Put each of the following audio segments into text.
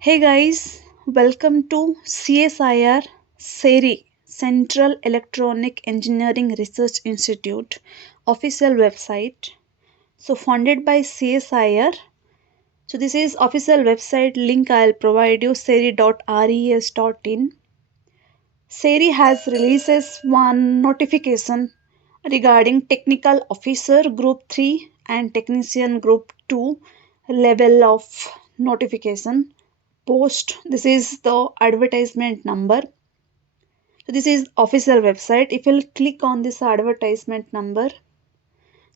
Hey guys, welcome to CSIR CEERI Central Electronic Engineering Research Institute official website. So funded by CSIR. So this is official website link I'll provide you ceeri.res.in. CEERI has releases one notification regarding technical officer group 3 and technician group 2 level of notification post. This is the advertisement number. So this is official website. If you'll click on this advertisement number,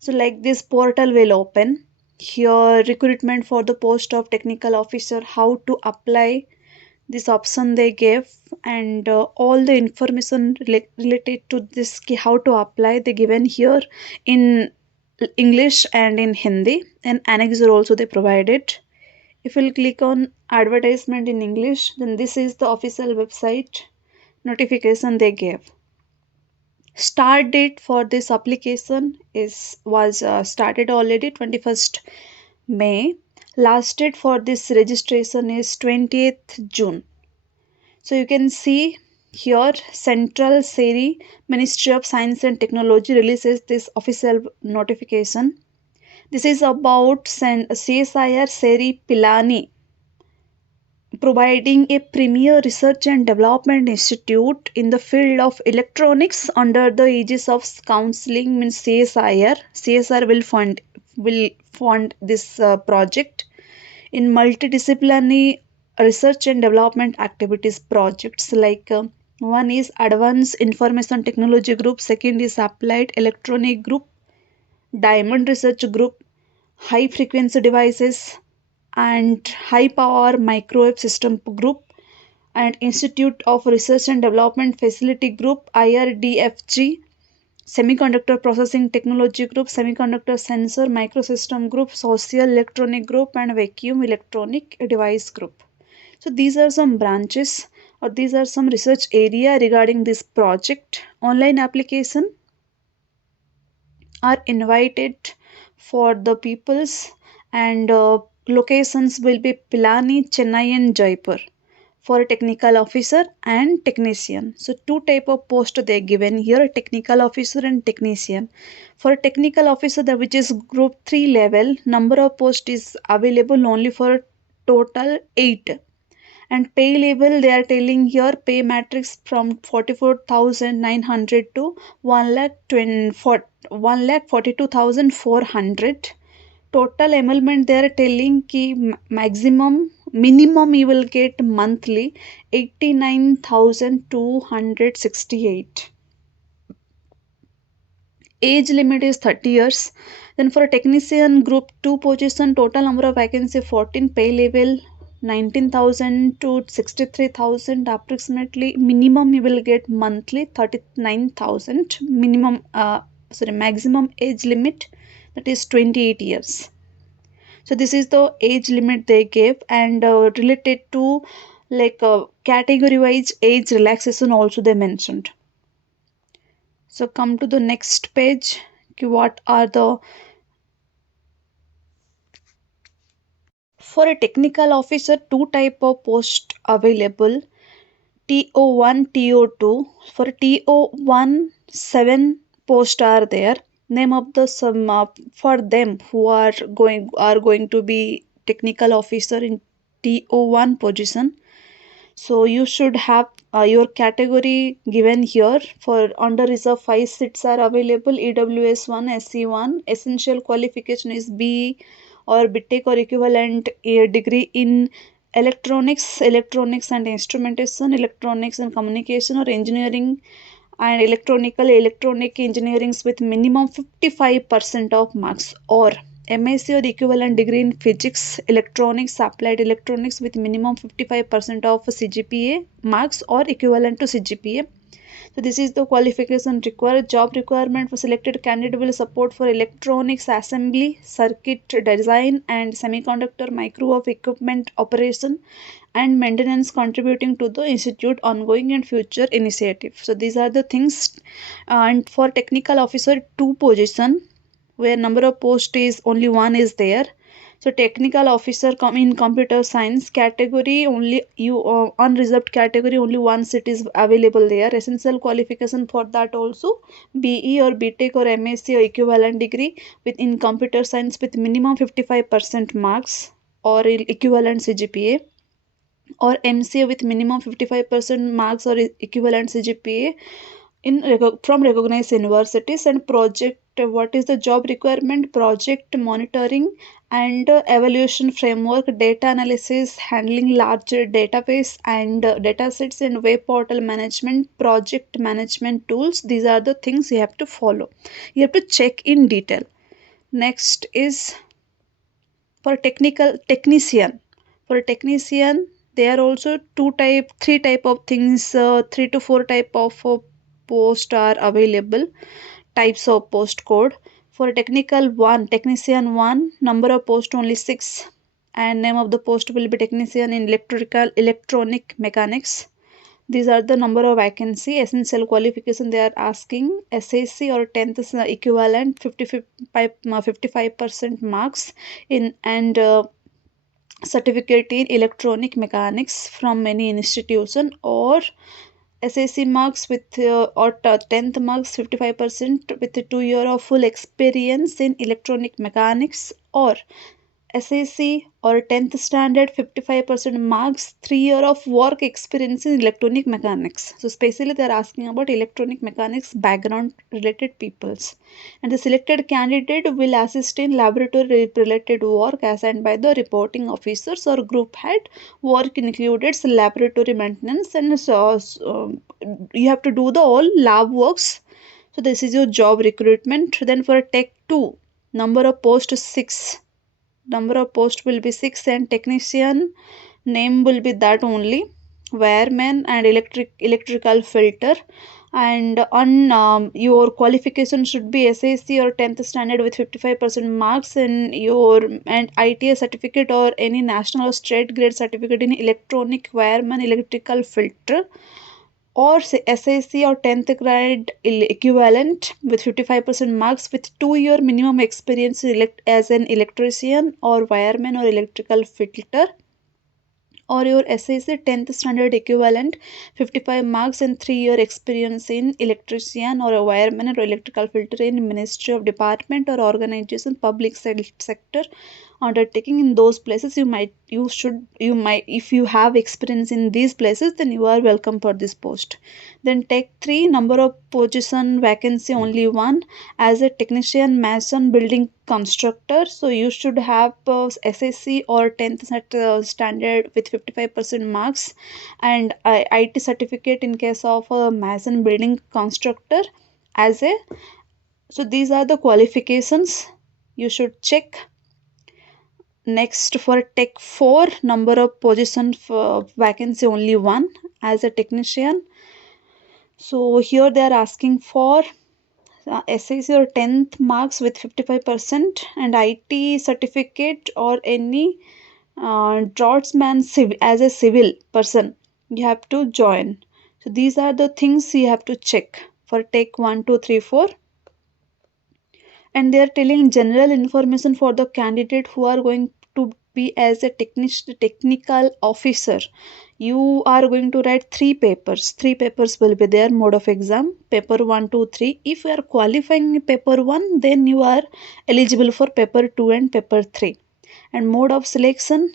so like this portal will open. Here recruitment for the post of technical officer, how to apply, this option they gave, and all the information related to this how to apply they given here in English and in Hindi, and annexure also they provided. If we'll click on advertisement in English, then this is the official website notification they gave. Start date for this application was started already 21st May. Last date for this registration is 20th June. So you can see here Central CEERI Ministry of Science and Technology releases this official notification. This is about CSIR CEERI Pilani, providing a premier research and development institute in the field of electronics under the aegis of counseling means CSIR. CSIR will fund this project in multidisciplinary research and development activities projects like one is advanced information technology group, second is applied electronic group, diamond research group, high frequency devices and high power microwave system group, and Institute of Research and Development Facility Group IRDFG, Semiconductor Processing Technology Group, Semiconductor Sensor Microsystem Group, Social Electronic Group, and Vacuum Electronic Device Group. So these are some branches or these are some research area regarding this project. Online application are invited for the peoples, and locations will be Pilani, Chennai and Jaipur for a technical officer and technician. So two type of post they given here, technical officer and technician. For technical officer which is group 3 level, number of post is available only for total 8, and pay level they are telling here pay matrix from 44,900 to 1,42,400. Total enrollment they are telling ki maximum minimum you will get monthly 89,268. Age limit is 30 years. Then for a technician group 2 position, total number of vacancy 14, pay level 19,000 to 63,000 approximately. Minimum you will get monthly 39,000. Maximum age limit that is 28 years. So this is the age limit they gave, and related to like category wise age relaxation also they mentioned. So come to the next page. What are the for a technical officer two type of post available, TO1 TO2. For TO1 7 post are there. Name of the some for them who are going to be technical officer in TO1 position. So you should have your category given here. For under reserve 5 seats are available, EWS1 SC1. Essential qualification is B or BTech or equivalent a degree in electronics and instrumentation, electronics and communication, or engineering and electronic engineerings with minimum 55% of marks, or MSc or equivalent degree in physics, electronics, applied electronics with minimum 55% of CGPA marks or equivalent to CGPA. So this is the qualification required. Job requirement for selected candidate will support for electronics assembly, circuit design and semiconductor microwave equipment operation and maintenance, contributing to the institute ongoing and future initiative. So these are the things. And for technical officer 2 position, where number of post is only one is there, So technical officer come in computer science category, only you unreserved category, only one seat is available there. Essential qualification for that also BE or BTech or MSc or equivalent degree with in computer science with minimum 55% marks or equivalent CGPA, or MCA with minimum 55% marks or equivalent CGPA from recognized universities. And project, what is the job requirement? Project monitoring and evaluation framework, data analysis, handling larger database and data sets, and web portal management, project management tools. These are the things you have to follow, you have to check in detail. Next is for technician. For a technician, there are also three type of things, three to four type of post are available, types of post code. For technical one, technician one, number of post only 6, and name of the post will be technician in electronic mechanics. These are the number of vacancy. Essential qualification they are asking SSC or 10th equivalent, 55% marks in, and certificate in electronic mechanics from any institution, or SSC marks with or 10th marks 55% with 2 year of full experience in electronic mechanics, or SSC or 10th standard 55% marks 3 year of work experience in electronic mechanics. So specially they are asking about electronic mechanics background related peoples, and the selected candidate will assist in laboratory related work assigned by the reporting officers or group head. Work included laboratory maintenance, and you have to do the all lab works. So this is your job recruitment. Then for tech 2, number of post 6, number of post will be 6, and technician name will be that only, wireman and electrical filter. And on your qualification should be SSC or 10th standard with 55% marks, and your and ITA certificate or any national or state grade certificate in electronic wireman electrical filter, or say SSC or 10th grade equivalent with 55% marks with 2 year minimum experience as an electrician or wireman or electrical fitter, or your SSC 10th standard equivalent 55 marks and 3 year experience in electrician or a wireman or electrical filter in ministry of department or organization public sector undertaking. In those places you might, if you have experience in these places, then you are welcome for this post. Then tech 3, number of position vacancy only one, as a technician mason building constructor. So you should have SSC or 10th standard with 55% marks, and IT certificate in case of a mason building constructor as a. So these are the qualifications you should check. Next for tech 4, number of position for vacancy only one, as a technician. So here they are asking for SSC or 10th marks with 55% and IT certificate or any draftsman as a civil person you have to join. So these are the things you have to check for tech 1, 2, 3, 4. And they are telling general information for the candidate who are going to be as a technical officer. You are going to write three papers will be there. Mode of exam paper 1, 2, 3. If you are qualifying paper 1, then you are eligible for paper 2 and paper 3. And mode of selection,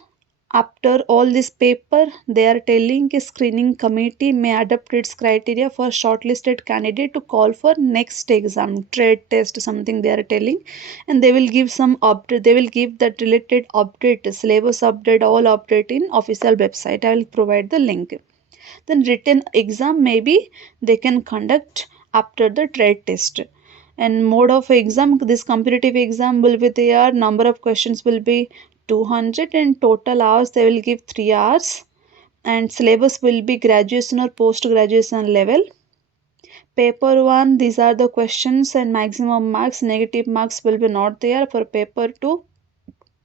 after all this paper, they are telling a screening committee may adopt its criteria for shortlisted candidate to call for next exam, trade test, something they are telling, and they will give some update. They will give that related update, syllabus update, all update in official website. I will provide the link. Then written exam maybe they can conduct after the trade test. And mode of exam, this competitive exam will be there. Number of questions will be 200 and total hours they will give 3 hours, and syllabus will be graduation or post graduation level. Paper 1, these are the questions and maximum marks. Negative marks will be not there. For paper 2,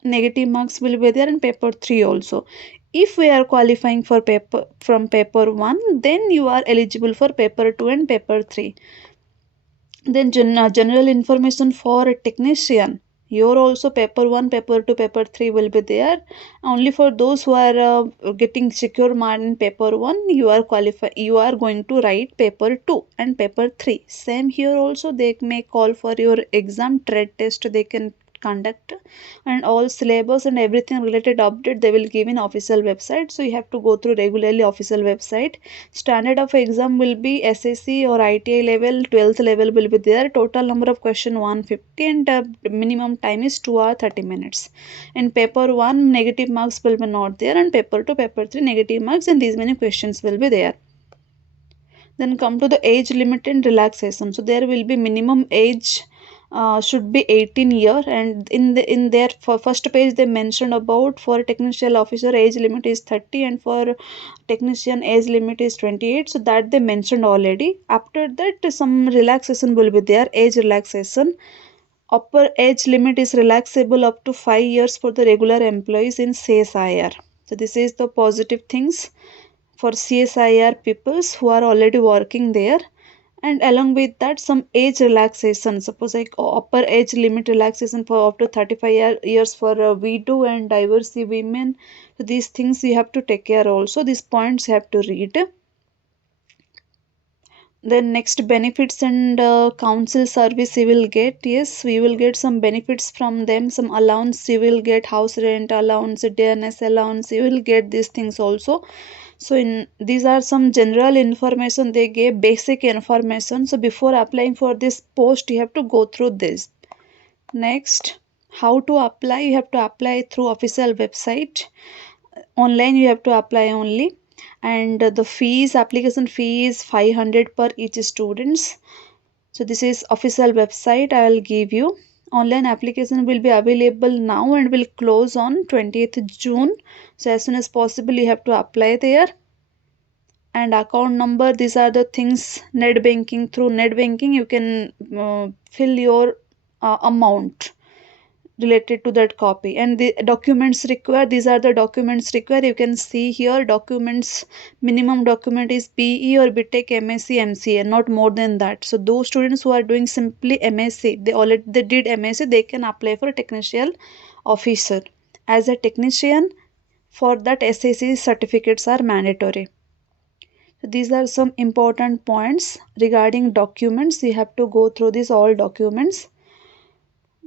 negative marks will be there, and paper 3 also. If we are qualifying for paper from paper 1, then you are eligible for paper 2 and paper 3. Then general information for a technician. Here also paper 1, paper 2, paper 3 will be there. Only for those who are getting secure mark in paper 1, you are qualified, you are going to write paper 2 and paper 3. Same here also, they may call for your exam trade test, they can conduct, and all syllabus and everything related update they will give in official website. So you have to go through regularly official website. Standard of exam will be SSC or ITI level, 12th level will be there. Total number of question 150, and minimum time is 2 hours 30 minutes. In paper 1 negative marks will be not there, and paper 2, paper 3 negative marks, and these many questions will be there. Then come to the age limit and relaxation. So there will be minimum age should be 18 year, and in their for first page they mentioned about for technical officer age limit is 30, and for technician age limit is 28. So that they mentioned already. After that some relaxation will be there, age relaxation. Upper age limit is relaxable up to 5 years for the regular employees in CSIR. So this is the positive things for CSIR peoples who are already working there. And along with that some age relaxation, suppose like upper age limit relaxation for up to 35 years for widow and divorcee women. So these things you have to take care also, these points you have to read. Then next, benefits and council service you will get. Yes, we will get some benefits from them, some allowance you will get, house rent allowance, DNS allowance, you will get these things also. So in these are some general information they gave, basic information. So before applying for this post you have to go through this. Next, how to apply? You have to apply through official website. Online you have to apply only, and the fees, application fee is 500 per each students. So this is official website I will give you. Online application will be available now and will close on 20th June. So as soon as possible you have to apply there. And account number, these are the things. Net banking, through net banking you can fill your amount related to that copy. And the documents required, these are the documents required. You can see here documents, minimum document is BE or BTech, MSc, MCA, not more than that. So those students who are doing simply MSc, they did MSc, they can apply for technical officer. As a technician, for that SAC certificates are mandatory. So these are some important points regarding documents. You have to go through these all documents.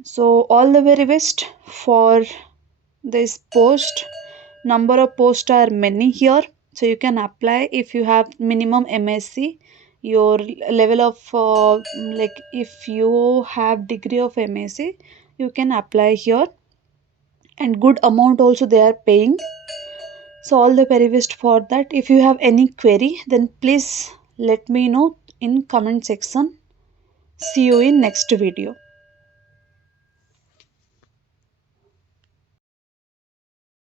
So all the very best for this post. Number of posts are many here, so you can apply if you have minimum MSc. Your level of like if you have degree of MSc, you can apply here, and good amount also they are paying. So all the very best for that. If you have any query, then please let me know in comment section. See you in next video.